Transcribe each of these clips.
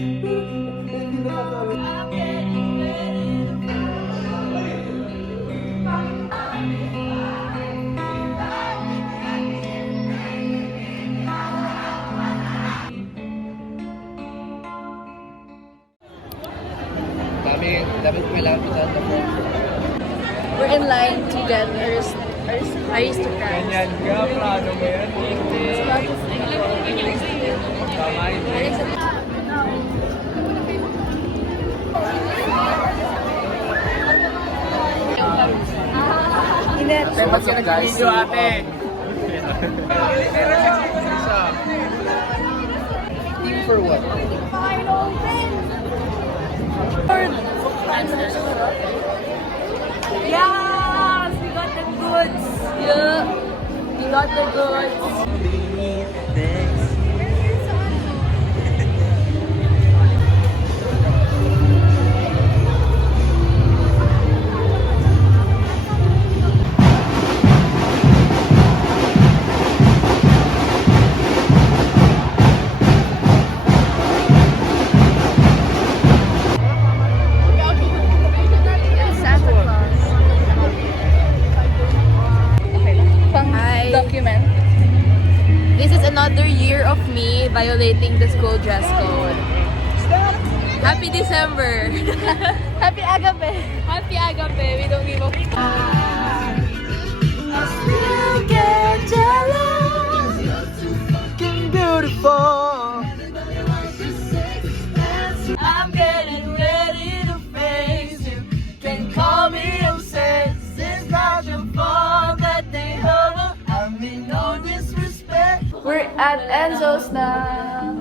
Hindi nakakaalam. Dami kailangan ko sa We're in line to get aristocrats. Ganyan ka, prado mo yan. So what's up guys? Video ate. Team for what? Yes, we got the goods. Yeah, we got the goods. Santa Claus. Hi. Document. This is another year of me violating the school dress code. Happy December. Happy Agape. Happy Agape. We don't give up. I still get jealous. Fucking beautiful. I'm getting ready to face you. Can call me obsessed. It's not your fault that they hurt. I mean no disrespect. We're at Enzo's na.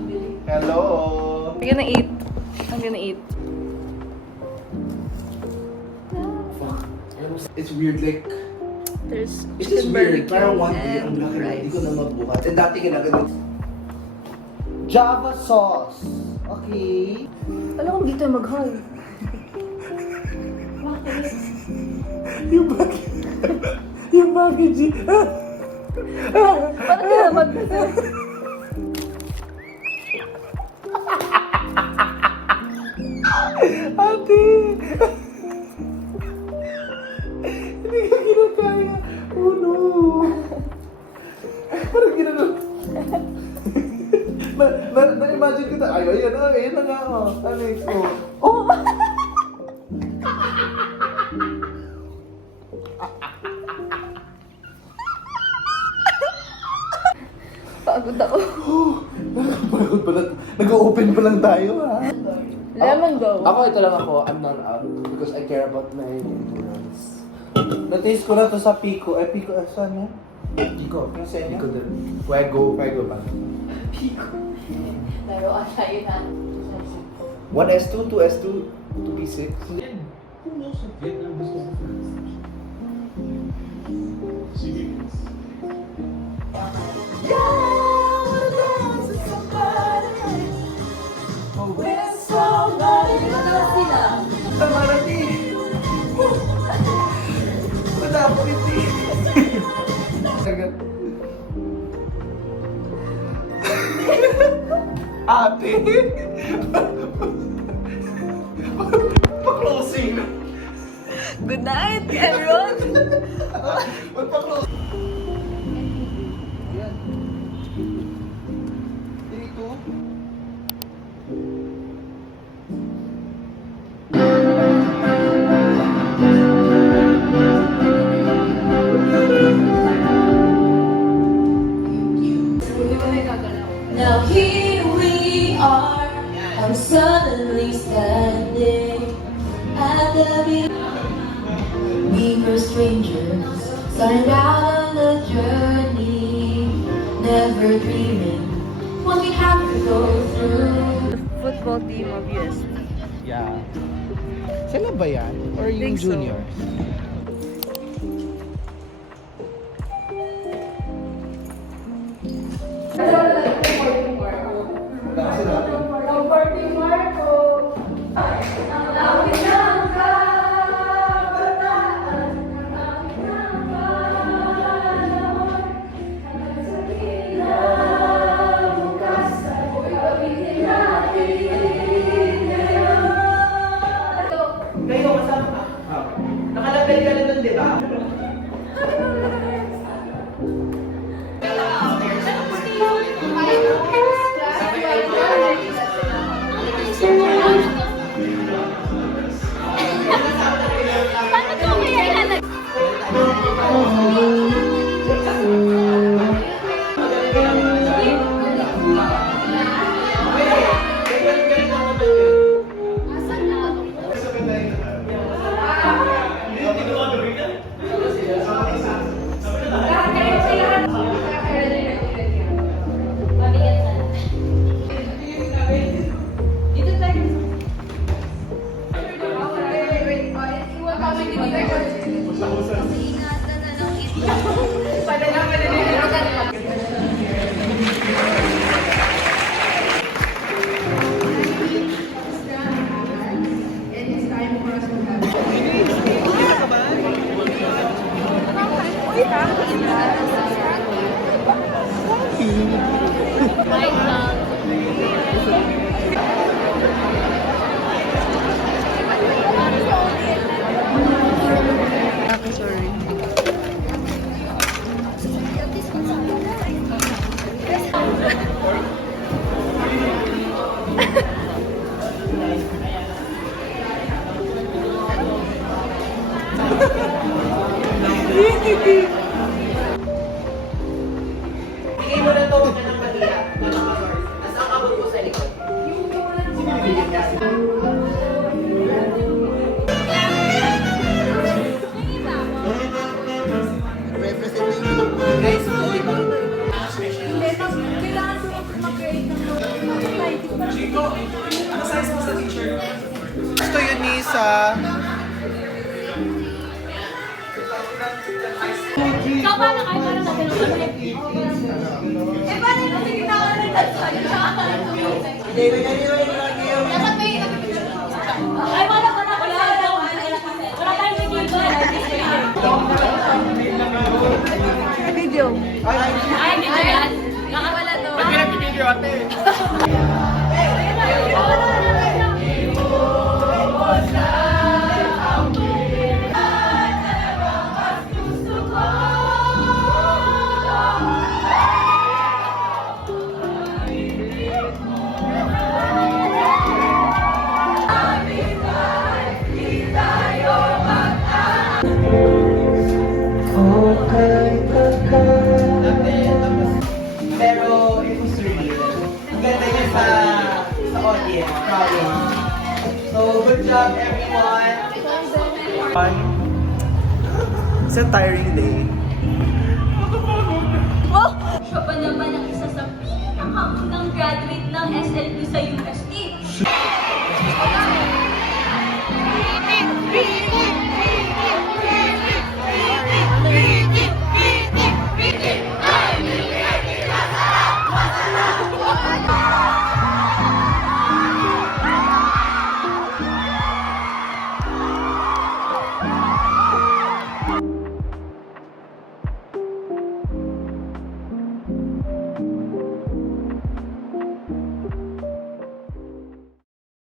Hello. We're gonna eat. I'm gonna eat. It's weird like There's it's just chicken weird. barbecue Parang one day ang and laki na hindi ko na rice. magbuhat. And dati ginagawa Java sauce. Okay. Alam ko dito mag-hi. Yung bagay. Yung bagay, G. Parang ka naman kasi. Ate! Hindi ka kinakaya. Oh no! Parang ginano. Na-imagine kita. Ay, ayun na nga. Oh. Alex, oh. Oh! Pagod ako. Nakakapagod pala. Nag-open pa lang tayo, ha? Lemon go. Ako, ito lang ako. I'm not out because I care about my endurance. Na-taste ko na to sa Pico. Pico, saan yan? Pico. Yung sa inyo? Pico din. Fuego ba? Pico. Laruan tayo na. 1S2, 2S2, 2P6. Tamarati! Wala po hindi. Ate! Pa-closing na. Good night, everyone. Magpa-close. Yan. 3, 2. Now here we are, I'm suddenly standing at the beginning. We were strangers, started out on a journey, never dreaming what we have to go through. The football team of UST. Yeah. Sila ba yan? Or yung Think so. juniors? Gusto yun ni sa... Ikaw ba na kayo para sa pinag-ulit? Eh, paano yung kasi kita ka rin sa'yo? Dapat may ay, wala pa na. Wala tayong video. Video. Ay, video yan. Nakawala to. Pero it was real. Ang ganda niya sa audience, promise. So, good job everyone. It's a tiring day. Siya pa naman ang isa sa pinakaunang graduate ng SLP sa UST.